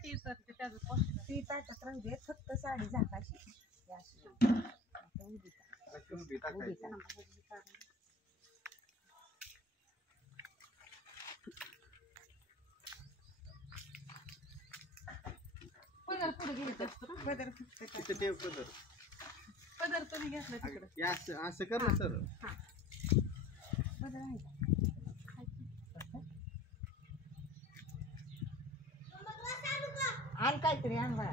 वाटी सरते त्याचं पोषण ती ताटात राहू दे फक्त साडी झाकायची अशी उभी पदर पुढे घ्यायचं असतं ना पदर फक्त तिथे ठेव पदर. पदर तुम्ही घेतला तिकडे हे असं असं कर ना सर. पदर आहे आण काहीतरी आण बाळा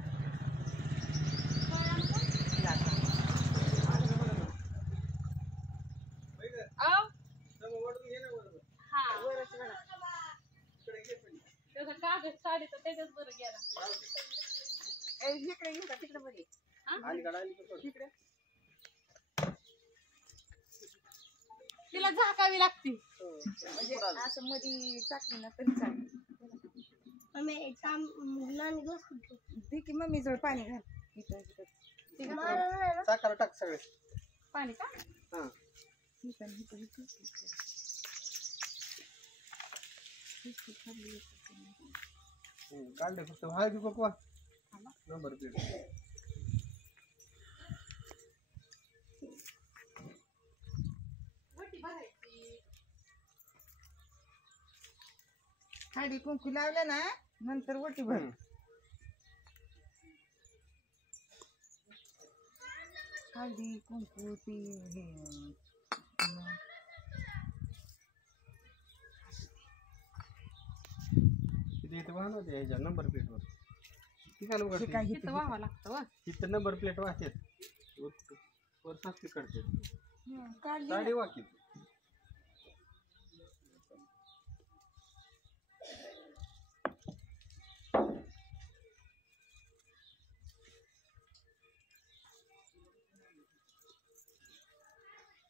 त्याचा कागद साडी तर त्याच्याच बरं गेला इकडे येऊ का तिकडे बघे तिकडे तिला झाकावी लागती म्हणजे असं मध्ये टाकली ना तरी चालेल दे की मम्मी जवळ पाणी घाल साखर टाक सगळे. पाणी का हा काढले फक्त हळदी पकवा नंबर प्लेट. हळदी कुंकू लावलं ना नंतर ओटी भर हळदी कुंकू ती इथे वाहन होते ह्याच्या नंबर प्लेटवर. ठीक आहे ना काही तिथं व्हावं लागतं वा तिथं नंबर प्लेट वाचतात वर साखळी काढते काढली साडी वाकीत.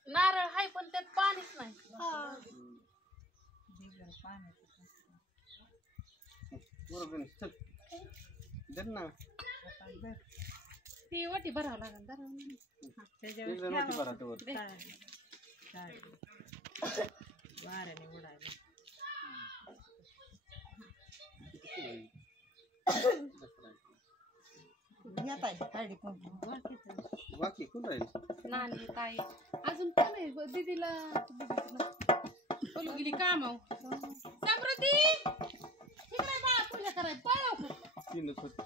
नारळ हाय पण त्यात पाणीच नाही बरोबर चल दर ना ती वाटी भरावं लागेल एक जण होती बरा त्यावर. वाऱ्याने उडायला येत आहे हळदी कुंकू बाकी कोण राहील नानी ताई अजून कोण आहे दीदीला बोलू गेली काम समृद्धी तिकडे बाळा पूजा करायची पळव तीनच होते.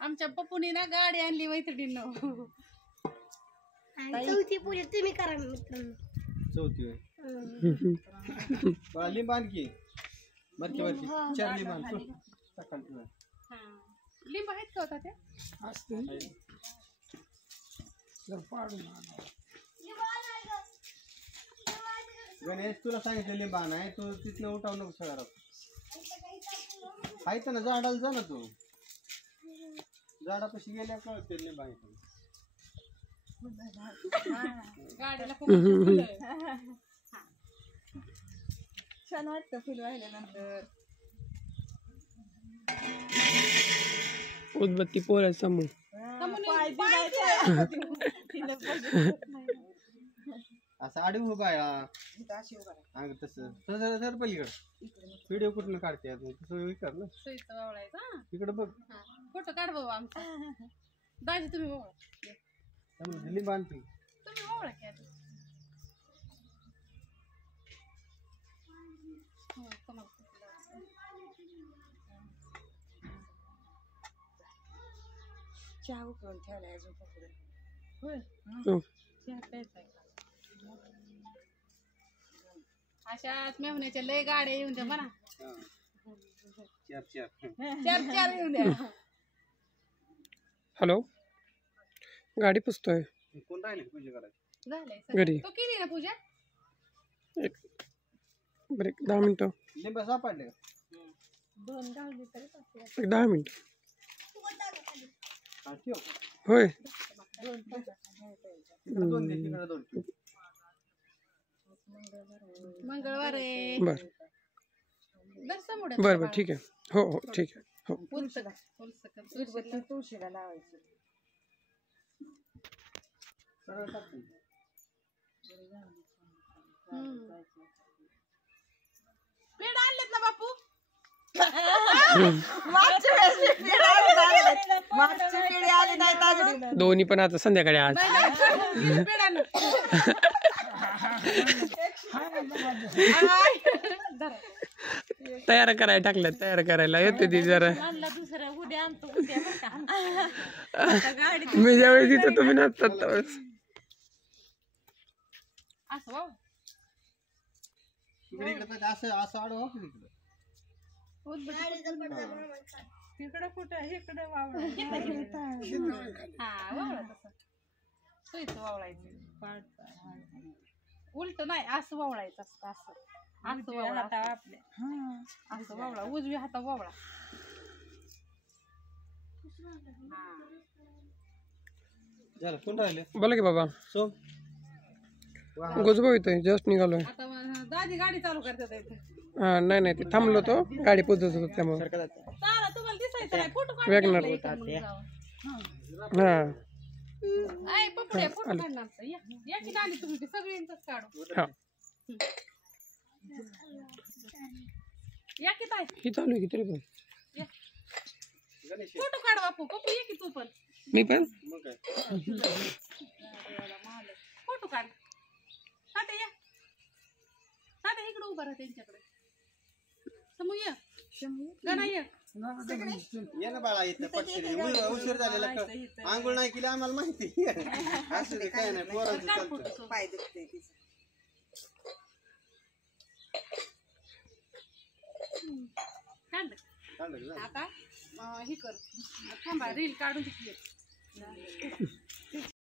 आमच्या पप्पूनी ना गाडी आणली मैत्रिणींना चौथी पूजा तुम्ही करा मित्रांनो. चौथी होय. लिंब आणखी मरकी मरकी 4 लिंब आण सकाळी ठेवा. लिंब आहेत का होता ते गणेश तुला सांगितलं लिंब आणाय तू तिथनं उठाव नको सगळं आहेत ना झाडाला जा ना तू झाडापाशी गेल्या कळते लिंब आहे गाडीला छान वाटतं फुल वाहिल्यानंतर उदबत्ती पोरा समोर असं आडू हो बाया अशी उभा राहा. अंग तसं तसं सर पलीकडं व्हिडिओ कुठून काढते तसं विचार ना सुईचं वावळायचं इकडं बघ फोटो काढ बाबा आमचा दाजी तुम्ही वावळा लिंब आणते तुम्ही वावळा की आधी चहा उकळून ठेवलाय अजून पकडून होय हो. चहा प्यायचा आहे. अशाच मेहण्याच्या लय गाड्या येऊन द्या म्हणा 4 चार येऊन द्या हॅलो गाडी पुसतोय कोण राहिले पूजा करायची झालंय घरी. तो केली ना पूजा एक बरं एक 10 मिनिटं लिंब सापडले का 2 गावली तरी चालते. एक 10 मिनिटं हा ठेव होय 2 दे तिकडे 2 मंगळवार आहे बर बर बर ठीक आहे हो हो ठीक आहे हो उदबत्ती तुळशीला लावायची सरळ टाकते पेढ आणलेत ना बापू मागच्या वेळेस मी पेढे आणले. मागची पेढे आली नाही तागडीनं. दोन्ही पण आता संध्याकाळी आज नाही, पेढानं. तयार करायला टाकलं तयार करायला येते ती जरा दुसऱ्या उद्या आणतो उद्या मी ज्यावेळेस तिथं तुम्ही नसतात त्यावेळेस असं वाव. इकडे तर असं असं आडवं की इकडं. तिकडे कुठं इकडे वावळा हा वावळा तसं सोयीचं वावळायचं. उलट नाही असं वावळायचं असतं. असं वावळा आपल्या असं वावळा उजवी हाता वावळा. झालं कोण राहिले बोला की बाबा सोम गोजभाऊ येतोय जस्ट निघालोय आता दादी गाडी चालू करतात इथे. हा नाही नाही ते थांबलो होतो गाडी पोचत होतो त्यामुळे चाला तुम्हाला दिसायचं नाही फोटो Wagoner. हा आहे पपड्या फोटो काढणार तर या की नाली तुम्ही सगळ्यांचंच काढू. हा या की ताई ही चालू आहे की तरी पण फोटो काढ बापू. पप्पू ये की तू पण मी पण मग काय फोटो काढ. तात्या या तात्या इकडे उभा राहा त्यांच्याकडे. समू ये गणा ये. ये ना बाळा इथं पटकन उशीर झालेला आंघोळ नाही केली आम्हाला माहिती असं ते काय नाही पोरांचं काढ चालतं फोटो. पाय दुखते तिचं. काढ. चालतं का? आता हे कर थांबा रील काढून घेतली.